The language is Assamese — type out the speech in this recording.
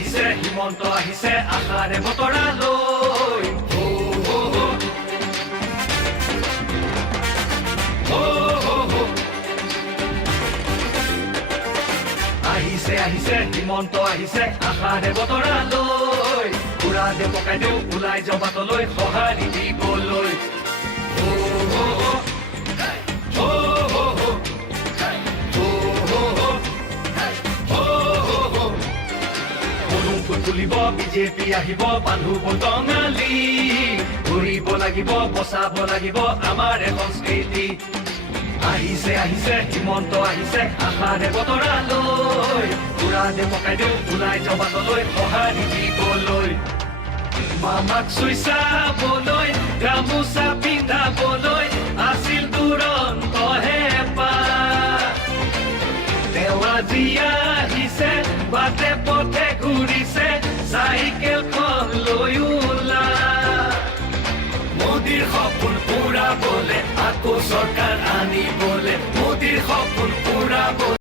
আহিছে হিমন্ত আহিছে আশাৰে বতৰা লৈ আহিছে আহিছে হিমন্ত আহিছে আশাৰে বতৰা লৈ খুৰা দে পকাই দেও ওলাই যাওঁ বাটলৈ সঁহাৰি দিবলৈ তুলিব বিজেপি আহিব বান্ধু বটঙালী ঘূৰিব লাগিব বচাব লাগিব আমাৰ সংস্কৃতি আহিছে আহিছে হিমন্ত আহিছে আশাৰে বতৰা লৈ খুৰা দে পকাই দেও ওলাই যাওঁ বাটলৈ সঁহাৰি দিবলৈ মামাক চুই চাবলৈ গামোচা পিন্ধাবলৈ আছিল দুৰন্ত হেঁপাহ তেওঁ আজি আহিছে বাটে পথে ঘূৰিছে চাইকেলখন লৈ ওলা মোদীৰ সপোন পুৰাবলে আকৌ চৰকাৰ আনিবলে মোদীৰ সপোন পুৰাবলে